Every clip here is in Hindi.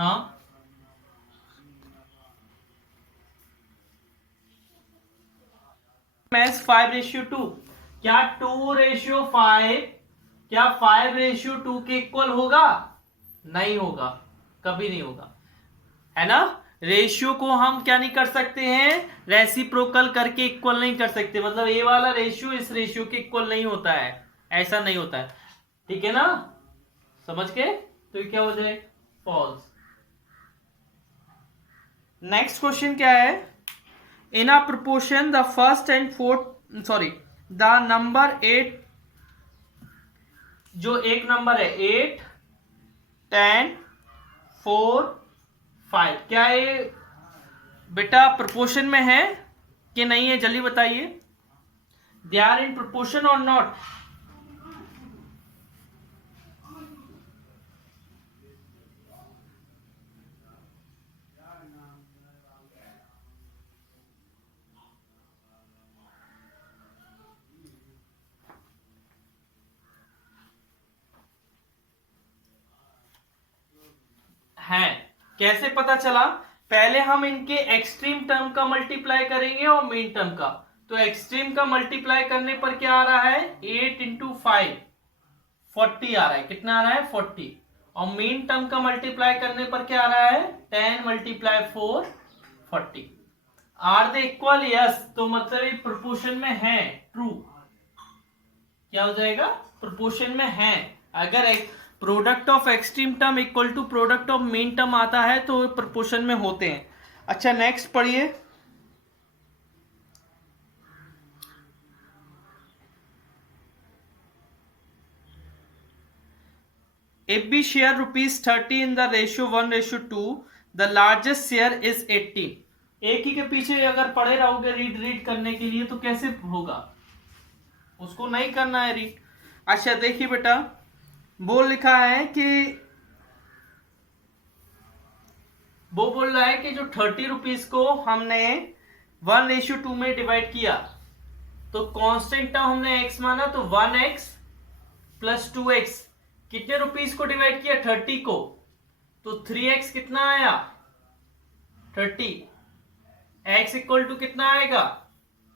हाँ, मैच 5:2। क्या 2:5 क्या 5:2 के इक्वल होगा? नहीं होगा, कभी नहीं होगा, है ना। रेशियो को हम क्या नहीं कर सकते हैं, रेसिप्रोकल करके इक्वल नहीं कर सकते, मतलब ये वाला रेशियो इस रेशियो के इक्वल नहीं होता है, ऐसा नहीं होता है, ठीक है ना, समझ के। तो ये क्या हो जाए, फॉल्स। नेक्स्ट क्वेश्चन क्या है, in a proportion the first and fourth sorry the number 8, जो एक नंबर है 8, 10, 4, 5, क्या ये बेटा प्रोपोर्शन में है कि नहीं है, जल्दी बताइए। दे आर इन प्रोपोर्शन और नॉट? है। कैसे पता चला, पहले हम इनके एक्सट्रीम टर्म का मल्टीप्लाई करेंगे और मेन टर्म का। तो एक्सट्रीम का मल्टीप्लाई करने पर क्या आ रहा है, 8 × 5 40 आ रहा है, कितना आ रहा है 40। और मेन टर्म का मल्टीप्लाई करने पर क्या आ रहा है, 10 × 4 40। आर दे इक्वल, यस, तो मतलब ये प्रोपोर्शन में है, ट्रू। क्या हो जाएगा, प्रोपोर्शन में है। अगर एक product of extreme term equal to product of mean term आता है तो प्रोपोर्शन में होते हैं। अच्छा, नेक्स्ट पढ़िए। If we share ₹30 in the ratio 1:2, the largest share is 80। एक ही के पीछे अगर पढ़े रहोगे रीड रीड करने के लिए तो कैसे होगा, उसको नहीं करना है रीड। अच्छा देखिए बेटा, वो लिखा है कि वो बोल रहा है कि जो ₹30 को हमने 1:2 में डिवाइड किया, तो कांस्टेंट टर्म हमने x माना, तो 1x + 2x, कितने रुपीस को डिवाइड किया, 30 को, तो 3x कितना आया, 30। x इक्वल टू कितना आएगा,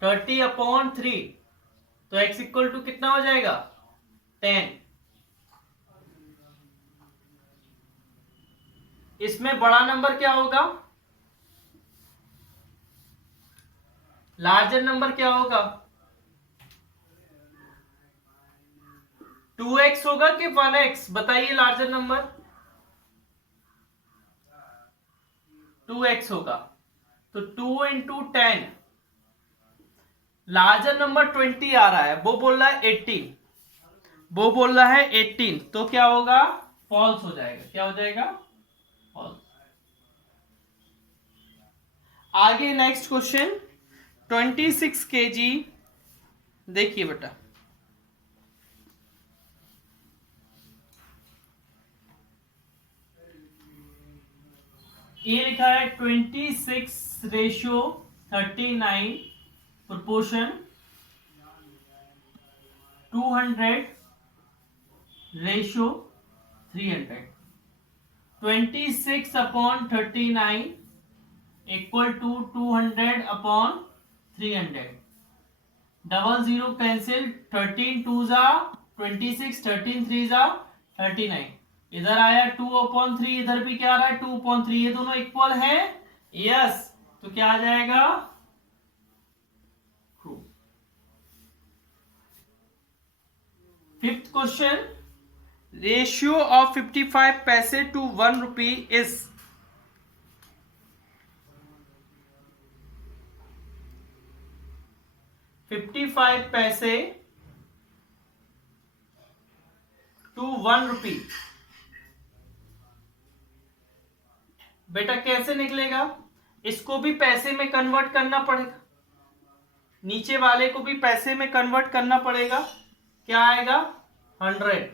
30/3, तो x इक्वल टू कितना हो जाएगा, 10। इसमें बड़ा नंबर क्या होगा, लार्जर नंबर क्या होगा, 2x होगा कि 1x, बताइए लार्जर नंबर, 2x होगा, तो 2 × 10, लार्जर नंबर 20 आ रहा है, वो बोल रहा है 18, वो बोल रहा है 18, तो क्या होगा, फॉल्स हो जाएगा, क्या हो जाएगा, फॉल्स। आगे नेक्स्ट क्वेश्चन, 26 kg, देखिए बेटा, ये लिखा है 26:39 proportion 200:300। 26/39 equal to 200/300। Double zero cancel, 13 2 जा 26, 13 3 जा 39, इधर आया 2/3, इधर भी क्या आ रहा है 2/3, ये दोनों इक्वल है, यस, तो क्या आ जाएगा, true. Fifth question, ratio of 55 पैसे टू 1 रुपी इज, $55 टू 1 रुपी, बेटा कैसे निकलेगा, इसको भी पैसे में कन्वर्ट करना पड़ेगा, नीचे वाले को भी पैसे में कन्वर्ट करना पड़ेगा, क्या आएगा, 100।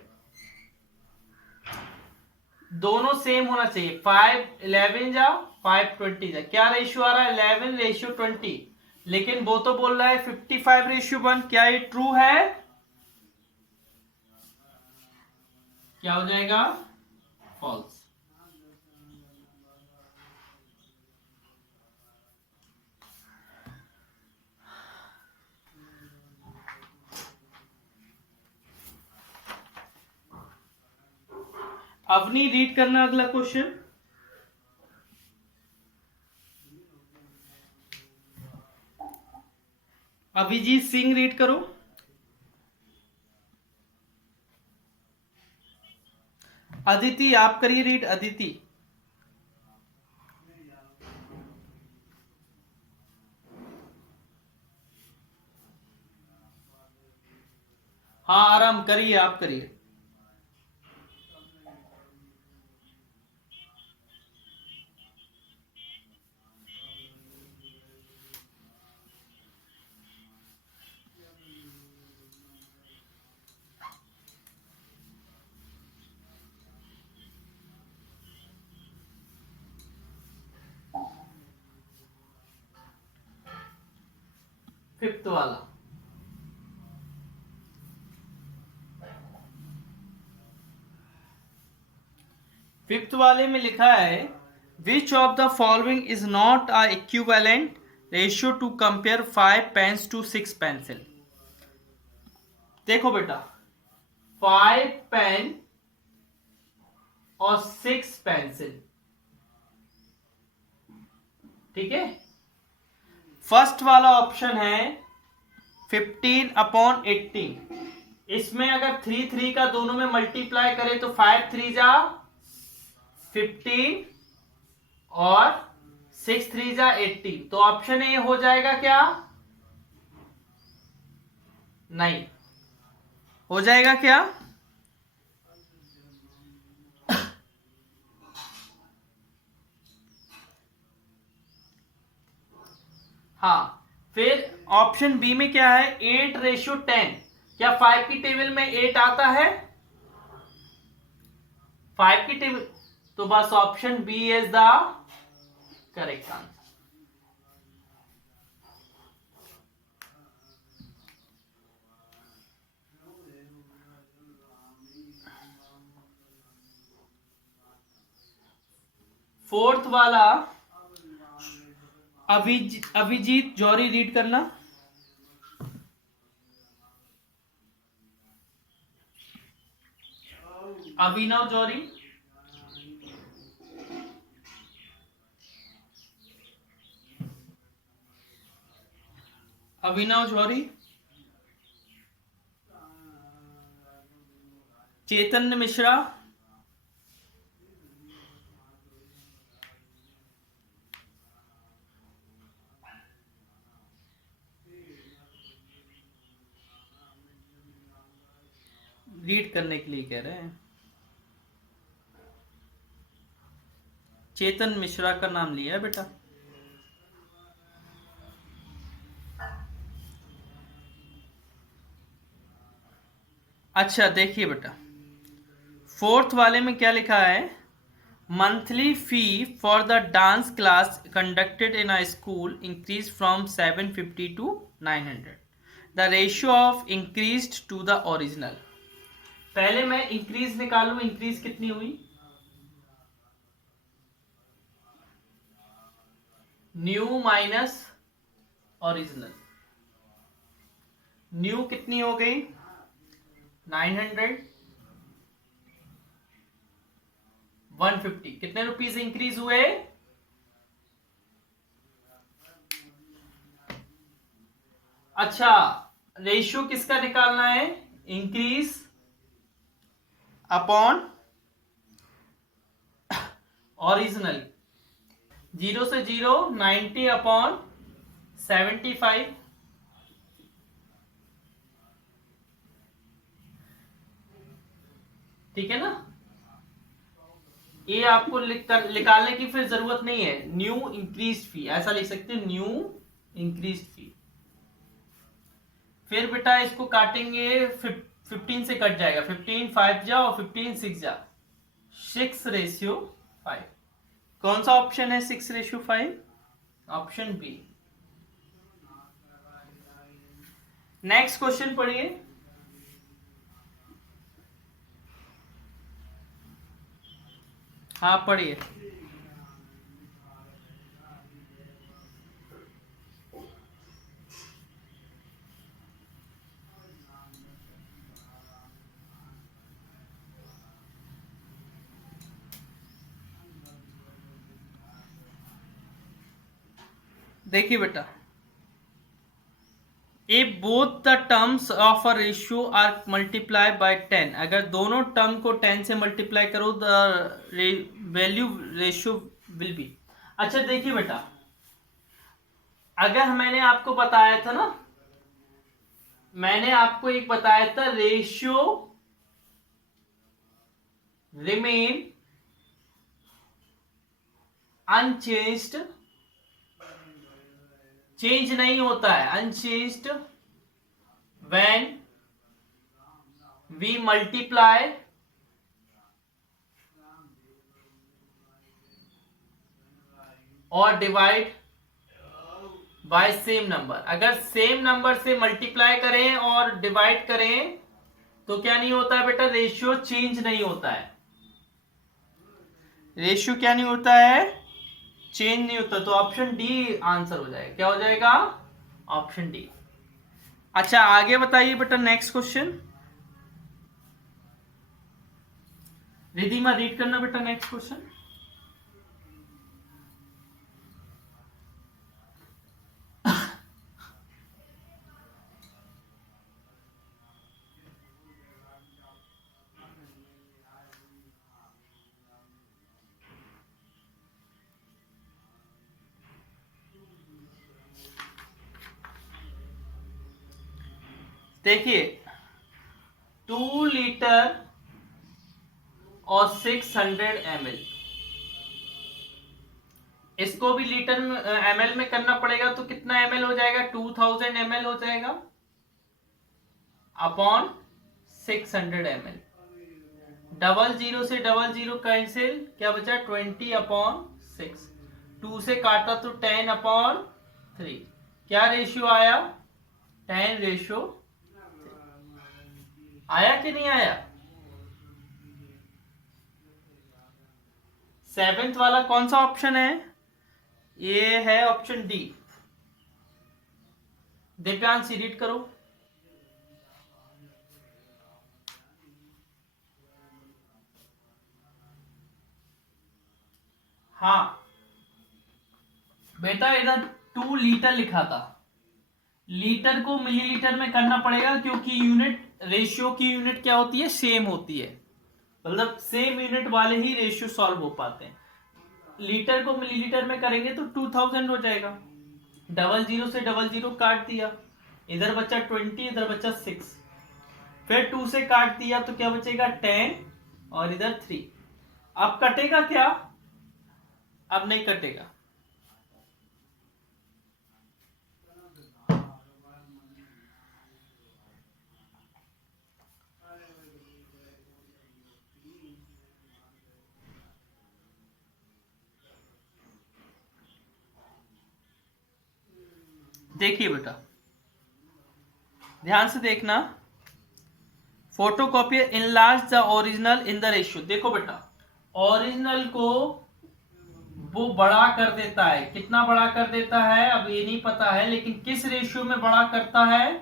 दोनों सेम होना चाहिए, 511 जा 520 जा, क्या रेशियो आ रहा है, 11:20, लेकिन वो तो बोल रहा है 55:1, क्या ये ट्रू है, क्या हो जाएगा, फॉल्स। अवनी रीड करना अगला क्वेश्चन। अभिजीत सिंह रीड करो। अदिति आप करिए रीड, अदिति। हाँ आराम करिए, आप करिए। फिफ्थ वाला, फिफ्थ वाले में लिखा है which of the following is not a equivalent ratio to compare 5 pens to 6 pencil. देखो बेटा, 5 पेन और 6 पेंसिल, ठीक है। फर्स्ट वाला ऑप्शन है 15/18। इसमें अगर 3 का दोनों में मल्टीप्लाई करें तो 5 3 जा 15 और 6 3 जा 18। तो ऑप्शन ए हो जाएगा क्या? नहीं हो जाएगा क्या? हाँ, फिर ऑप्शन बी में क्या है 8:10। क्या 5 की टेबल में 8 आता है? 5 की टेबल, तो बस option B is the correct answer. Fourth वाला अभिजीत जौहरी रीड करना। अभिनव जौहरी। अभिनव जौहरी। चैतन्य मिश्रा। रीड करने के लिए कह रहे हैं। चेतन मिश्रा का नाम लिया है बेटा। अच्छा देखिए बेटा, फोर्थ वाले में क्या लिखा है, monthly fee for the dance class conducted in a school increase from 750 to 900। The ratio of increase to the original. पहले मैं इंक्रीज निकालू, इंक्रीज कितनी हुई, न्यू माइनस ओरिजिनल। न्यू कितनी हो गई 900, 150, कितने रुपीस इंक्रीज हुए? अच्छा, रेशियो किसका निकालना है, इंक्रीज अपॉन ओरिजिनल। 0 से 0, 90/75। ठीक है ना। ये आपको निकालने की फिर जरूरत नहीं है, न्यू इंक्रीज फी ऐसा लिख सकते हैं, न्यू इंक्रीज फी। फिर बेटा इसको काटेंगे, 15 से कट जाएगा, 15 5 जा और 15 6 जा, 6:5। कौन सा ऑप्शन है 6:5? Option B. नेक्स्ट क्वेश्चन पढ़िए। हाँ पढ़िए। देखिए बेटा, if both the terms of a ratio are multiplied by 10, अगर दोनों टर्म को 10 से मल्टीप्लाई करो the value ratio will be. अच्छा देखिए बेटा, अगर मैंने आपको बताया था ना, मैंने आपको एक बताया था रेशियो रिमेन अनचेंज्ड, चेंज नहीं होता है, अनचेंज्ड व्हेन वी मल्टीप्लाई और डिवाइड बाय सेम नंबर। अगर सेम नंबर से मल्टीप्लाई करें और डिवाइड करें तो क्या नहीं होता है बेटा, रेशियो चेंज नहीं होता है। रेशियो क्या नहीं होता है, चेंज नहीं होता। तो ऑप्शन डी आंसर हो जाएगा। क्या हो जाएगा, ऑप्शन डी। अच्छा आगे बताइए बेटा, नेक्स्ट क्वेश्चन। रिधिमा रीड करना बेटा नेक्स्ट क्वेश्चन। देखिए 2 लीटर और 600 ml, इसको भी लीटर में ml में करना पड़ेगा, तो कितना ml हो जाएगा, 2000 ml हो जाएगा अपॉन 600 ml। डबल जीरो से डबल जीरो कैंसिल, क्या बचा 20 अपॉन 6, 2 से काटा तो 10 अपॉन 3। क्या रेशियो आया, 10 रेशियो आया कि नहीं आया। सेवेंथ वाला कौन सा ऑप्शन है, ये है ऑप्शन डी। दिव्यांश रीड करो। हाँ बेटा, इधर 2 लीटर लिखा था, लीटर को मिलीलीटर में करना पड़ेगा, क्योंकि यूनिट रेशियो की यूनिट क्या होती है, सेम होती है, मतलब सेम यूनिट वाले ही रेशियो सॉल्व हो पाते हैं। लीटर को मिलीलीटर में करेंगे तो 2000 हो जाएगा। डबल जीरो से डबल जीरो काट दिया, इधर बचा 20, इधर बचा 6, फिर 2 से काट दिया तो क्या बचेगा 10 और इधर 3। अब कटेगा क्या, अब नहीं कटेगा। देखिए बेटा ध्यान से देखना, photocopier enlarge the original in the ratio. देखो बेटा, ओरिजिनल को वो बड़ा कर देता है, कितना बड़ा कर देता है अब ये नहीं पता है, लेकिन किस रेशियो में बड़ा करता है,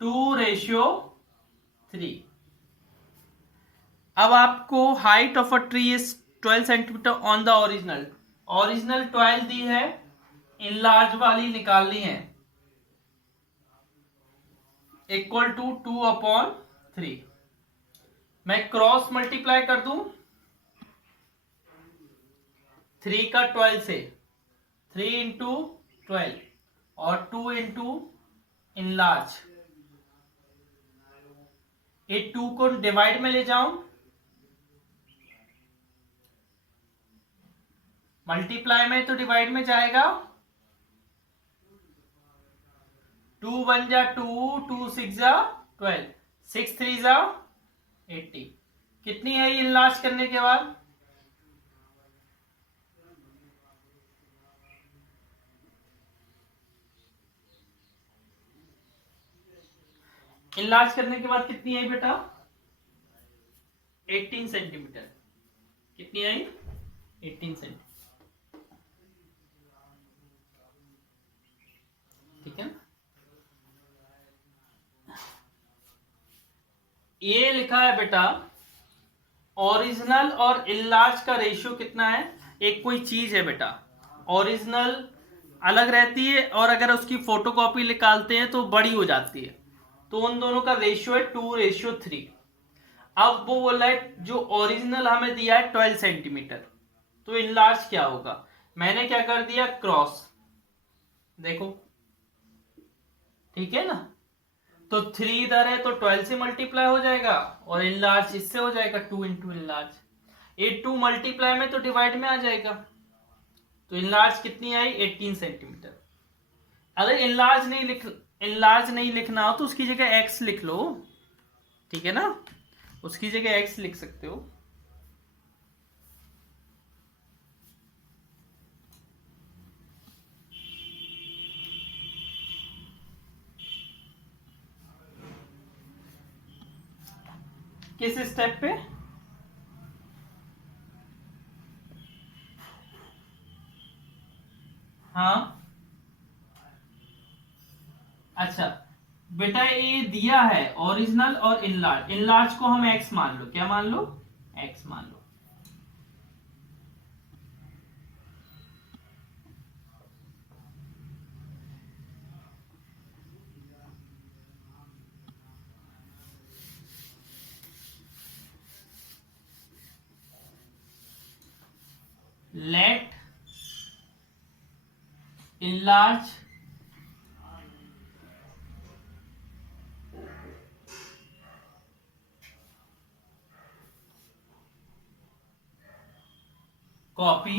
2:3। अब आपको height of a tree is 12 centimetre on the original, original 12 दी है, इनलार्ज वाली निकालनी है, इक्वल टू 2/3। मैं क्रॉस मल्टीप्लाई कर दूं 3 का 12 से, 3 इंटू 12 और 2 इंटू इनलार्ज, ये 2 को डिवाइड में ले जाऊं, मल्टीप्लाई में तो डिवाइड में जाएगा, 2 1 जा 2, 2 6 जा 12, 6 3 जा 80। कितनी है ये इनलार्ज करने के बाद, इनलार्ज करने के बाद कितनी है बेटा, 18 सेंटीमीटर। कितनी आई, 18 सेंटीमीटर। ठीक है, ये लिखा है बेटा, ओरिजिनल और इनलार्ज का रेशियो कितना है। एक कोई चीज है बेटा, ओरिजिनल अलग रहती है, और अगर उसकी फोटोकॉपी निकालते हैं तो बड़ी हो जाती है। तो उन दोनों का रेशियो है 2:3। अब वो बोला है जो ओरिजिनल हमें दिया है 12 सेंटीमीटर, तो इनलार्ज क्या होगा। मैंने क्या कर दिया, क्रॉस, देखो ठीक है ना। तो 3 इधर है तो 12 से मल्टीप्लाई हो जाएगा, और इनलार्ज इससे हो जाएगा 2 इंटू इनलार्ज। ये 2 मल्टीप्लाई में तो डिवाइड में आ जाएगा, तो इनलार्ज कितनी आई, 18 सेंटीमीटर। अगर इनलार्ज नहीं लिखना हो तो उसकी जगह एक्स लिख लो, ठीक है ना, उसकी जगह एक्स लिख सकते हो। किस स्टेप पे, हाँ अच्छा बेटा, ये दिया है ओरिजिनल और इनलार्ज। इनलार्ज को हम एक्स मान लो, क्या मान लो, एक्स मान लो। Let enlarge copy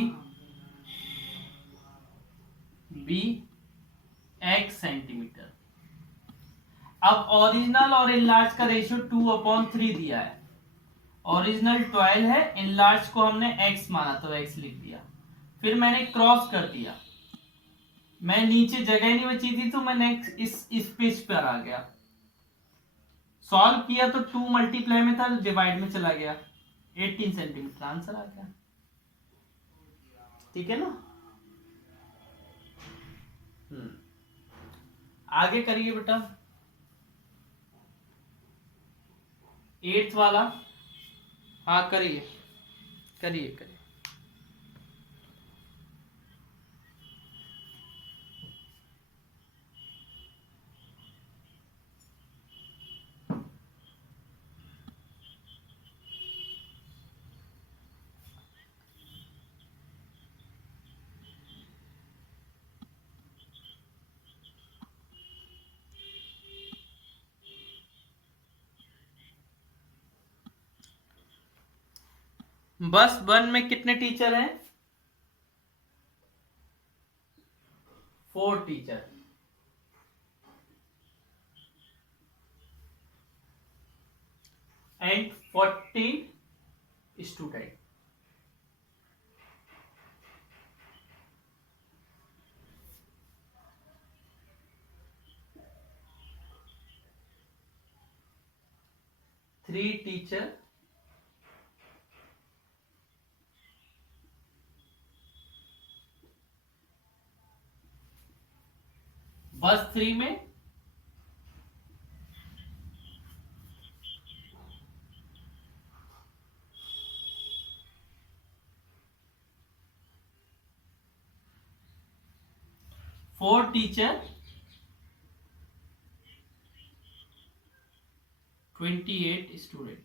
b x centimetre. अब ओरिजिनल और इनलार्ज का रेशियो 2/3 दिया है। ओरिजिनल 12 है, इनलार्ज को हमने x माना तो x लिख दिया। फिर मैंने क्रॉस कर दिया, मैं नीचे जगह नहीं बची थी तो मैंने इस पेज पर आ गया। सॉल्व किया तो 2 मल्टीप्लाई में था, डिवाइड में चला गया, 18 सेंटीमीटर आंसर आ गया, ठीक है ना। आगे करिए बेटा, 8th वाला, हाँ करिए करिए करिए। बस 1 में कितने टीचर हैं, 4 teacher. And 14 student. Three teacher बस 3 में 4 टीचर 28 स्टूडेंट।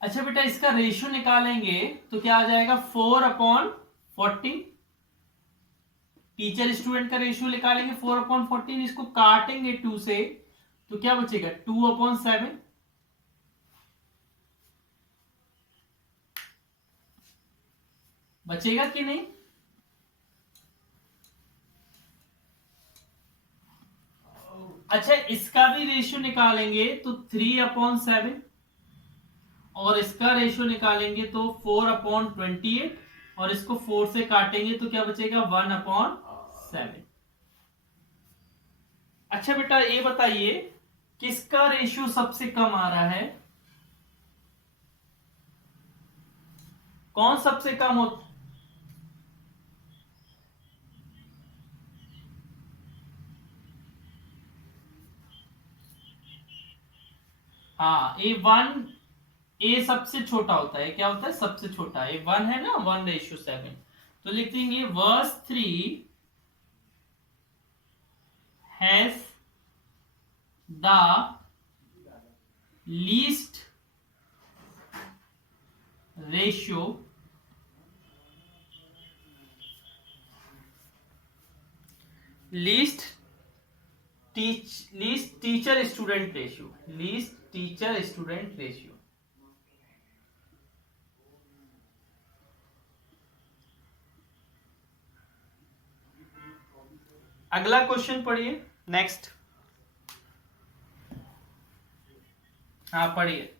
अच्छा बेटा, इसका रेशियो निकालेंगे तो क्या आ जाएगा, 4/14। टीचर स्टूडेंट का रेशियो निकालेंगे 4/14, इसको काटेंगे 2 से तो क्या बचेगा, 2/7। बचेगा कि नहीं, अच्छा इसका भी रेशियो निकालेंगे तो 3/7, और इसका रेशियो निकालेंगे तो 4/28, और इसको 4 से काटेंगे तो क्या बचेगा, 1/7। अच्छा बेटा ये बताइए, किसका रेशियो सबसे कम आ रहा है, कौन सबसे कम हो, हाँ A1 ए सबसे छोटा होता है, क्या होता है सबसे छोटा, ये 1 है ना, 1:7, तो लिख देंगे वर्स 3 has the least ratio least teacher student ratio, least teacher student ratio. अगला क्वेश्चन पढ़िए, नेक्स्ट। हाँ पढ़िए।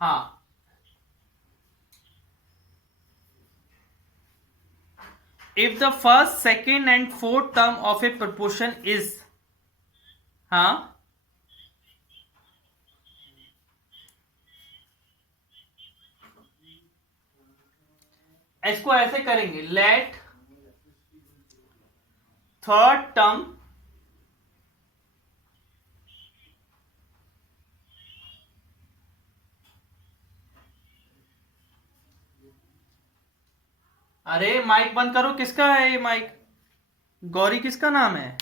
हाँ, if the first, second and fourth term of a proportion is, हाँ इसको ऐसे करेंगे, लेट थर्ड टर्म अरे माइक बंद करो, किसका है ये माइक? गौरी किसका नाम है?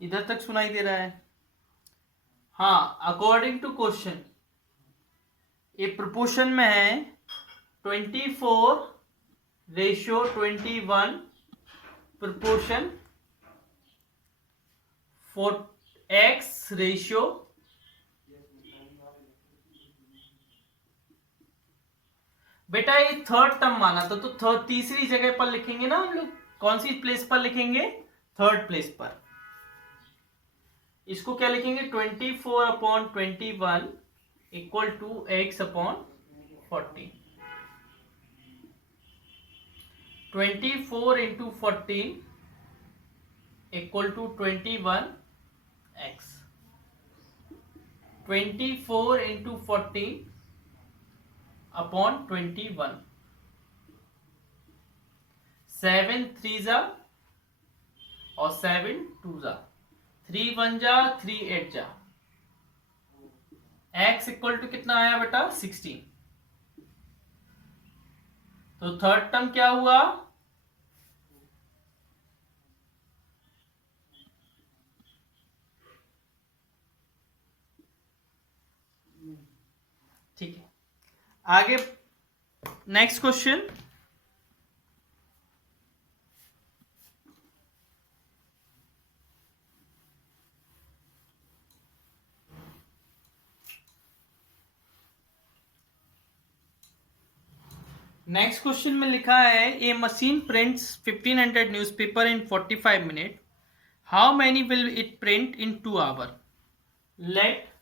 इधर तक सुनाई दे रहा है। हाँ, अकॉर्डिंग टू क्वेश्चन ये प्रोपोर्शन में है 24:21 प्रोपोर्शन 4x रेशियो बेटा ये थर्ड टर्म माना था, तो थर्ड तीसरी जगह पर लिखेंगे ना हम लोग, कौन सी प्लेस पर लिखेंगे? थर्ड प्लेस पर। इसको क्या लिखेंगे? 24/21 equal to x/14। 24 into 14 equal to 21x। 24 into 14 upon 21। 7 3 जा और 7 2 जा, 3 1 जा, 3 8 जा। x इक्वल टू कितना आया बेटा? 16। तो थर्ड टर्म क्या हुआ? ठीक है, आगे नेक्स्ट क्वेश्चन। नेक्स्ट क्वेश्चन में लिखा है a machine prints 1500 newspaper in 45 minute, how many will it print in 2 hour? Let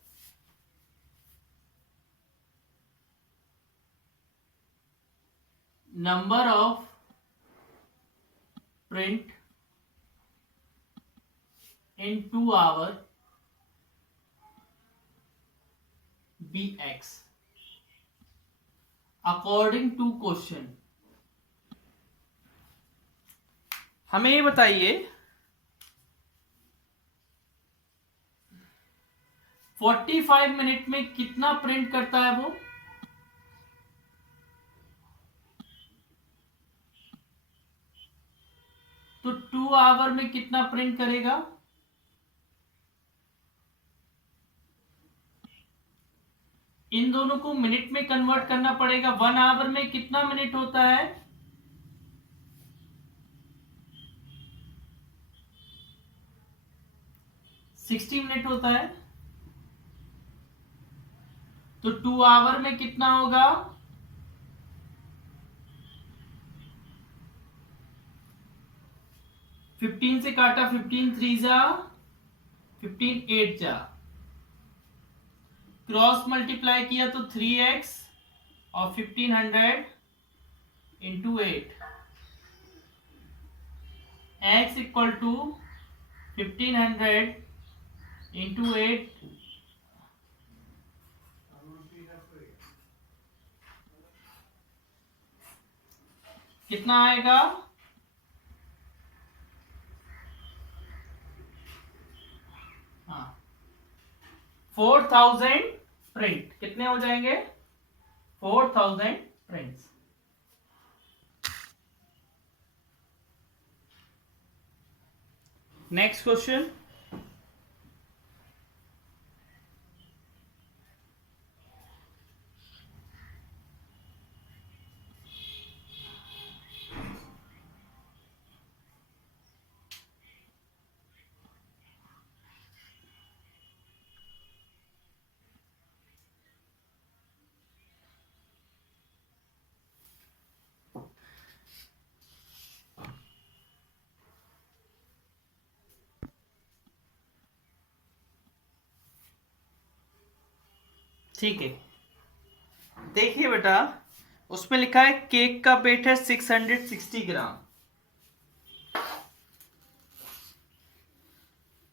number of print in 2 hour be x according to question। हमें ये बताइए 45 मिनट में कितना प्रिंट करता है वो? तो 2 आवर में कितना प्रिंट करेगा? इन दोनों को मिनट में कन्वर्ट करना पड़ेगा। 1 आवर में कितना मिनट होता है? 60 मिनट होता है। तो 2 आवर में कितना होगा? 15 से काटा, 15 3 जा, 15 8 जा, क्रॉस मल्टीप्लाई किया तो 3x और 1500 into 8, x equal to 1500 into 8 कितना आएगा? हाँ 4000 प्रिंट। कितने हो जाएंगे? 4000 प्रिंट्स। Next question. ठीक है, देखिए बेटा, उसमें लिखा है केक का वेट है 660 ग्राम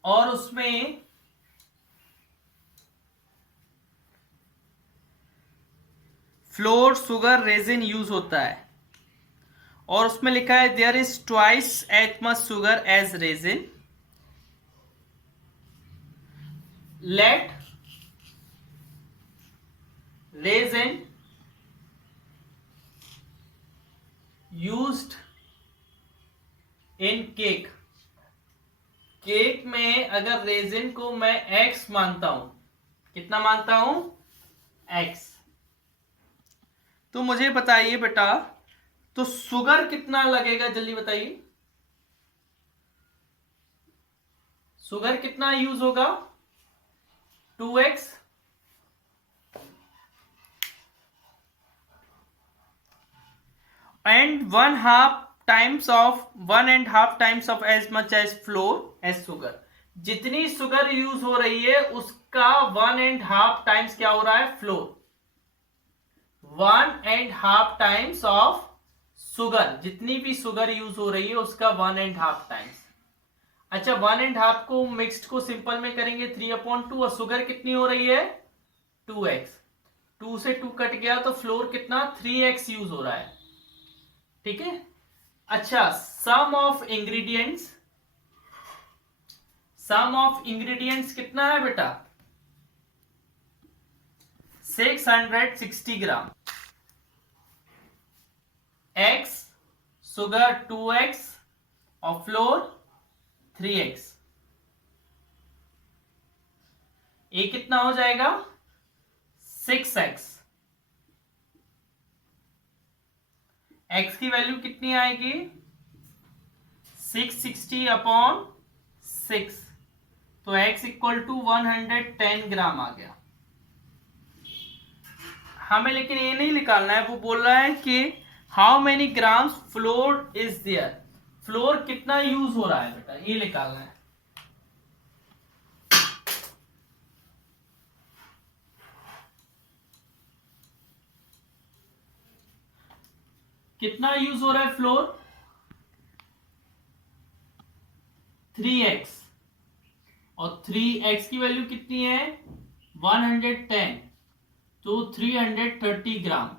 और उसमें फ्लोर, शुगर, रेजिन यूज होता है और उसमें लिखा है there is twice as much sugar as raisin. Let raisin used in cake. Cake में अगर रेजिन को मैं x मानता हूं, कितना मानता हूं? x। तो मुझे बताइए बेटा, तो शुगर कितना लगेगा? जल्दी बताइए, शुगर कितना यूज होगा? 2x। And 1.5 times of as much as flour as sugar। जितनी शुगर यूज हो रही है उसका 1.5 टाइम्स क्या हो रहा है? फ्लोर। 1.5 टाइम्स ऑफ शुगर, जितनी भी शुगर यूज हो रही है उसका 1.5 टाइम्स। अच्छा, 1.5 को मिक्स्ड को सिंपल में करेंगे 3/2 और शुगर कितनी हो रही है? 2x। 2 से 2 कट गया तो फ्लोर कितना? 3x यूज हो रहा है। ठीक है। अच्छा, सम ऑफ इंग्रेडिएंट्स कितना है बेटा? 660 ग्राम। x, शुगर 2x और फ्लोर 3x। ये कितना हो जाएगा? 6x। x की वैल्यू कितनी आएगी? 660/6। तो x इक्वल टू 110 ग्राम आ गया। हमें लेकिन ये नहीं निकालना है, वो बोल रहा है कि how many grams flour is there. Flour कितना यूज हो रहा है बेटा, ये निकालना है। कितना यूज हो रहा है फ्लोर? 3x। और 3x की वैल्यू कितनी है? 110। तो 330 ग्राम।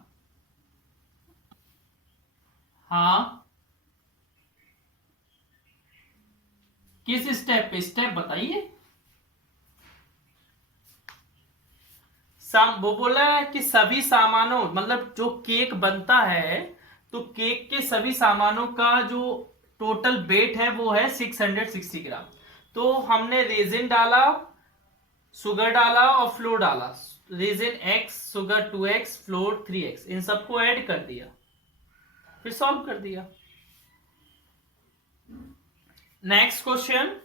हाँ, किस स्टेप पे? स्टेप बताइए। वो बोला है कि सभी सामानों, मतलब जो केक बनता है तो केक के सभी सामानों का जो टोटल वेट है वो है 660 ग्राम। तो हमने रेजिन डाला, शुगर डाला और फ्लोर डाला। Resin x, sugar 2x, floor 3x, इन सबको ऐड कर दिया, फिर सॉल्व कर दिया। Next question.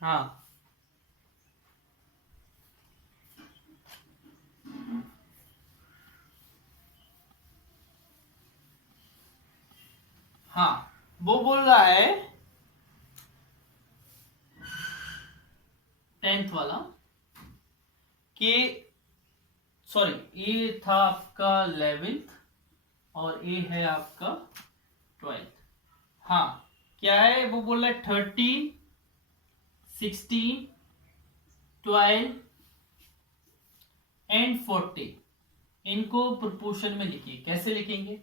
हाँ, हाँ, वो बोल रहा है 10th वाला कि, सॉरी ये था आपका 11th। और ए है आपका 12। हाँ, क्या है वो बोल रहा है 30, 16, 12 एंड 40, इनको प्रोपोर्शन में लिखिए। कैसे लिखेंगे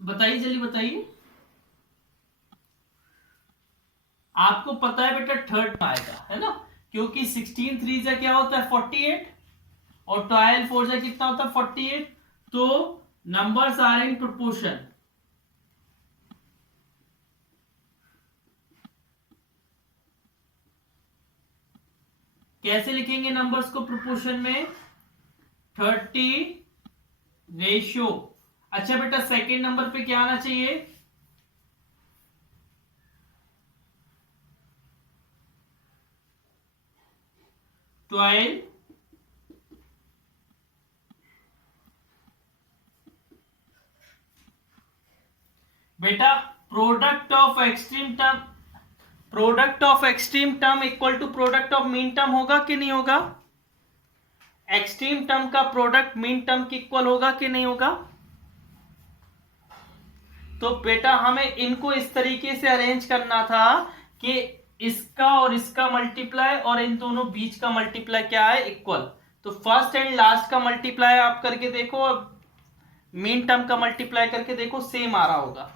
बताइए, जल्दी बताइए। आपको पता है बेटा थर्ड में आएगा, है ना, क्योंकि 16 3 जा क्या होता है 48 और 12 4 जा कितना होता है 48, तो नंबर्स आर इन प्रोपोर्शन। कैसे लिखेंगे नंबर्स को प्रोपोर्शन में? 30 रेशियो। अच्छा बेटा सेकेंड नंबर पे क्या आना चाहिए? 12 बेटा product of extreme term, product of extreme term equal to product of mean term होगा कि नहीं होगा? एक्सट्रीम टर्म का प्रोडक्ट मीन टर्म के इक्वल होगा कि नहीं होगा? तो बेटा हमें इनको इस तरीके से अरेंज करना था कि इसका और इसका मल्टीप्लाई और इन दोनों बीच का मल्टीप्लाई क्या है इक्वल। तो फर्स्ट एंड लास्ट का मल्टीप्लाई आप करके देखो और मीन टर्म का मल्टीप्लाई करके देखो, सेम आ रहा होगा।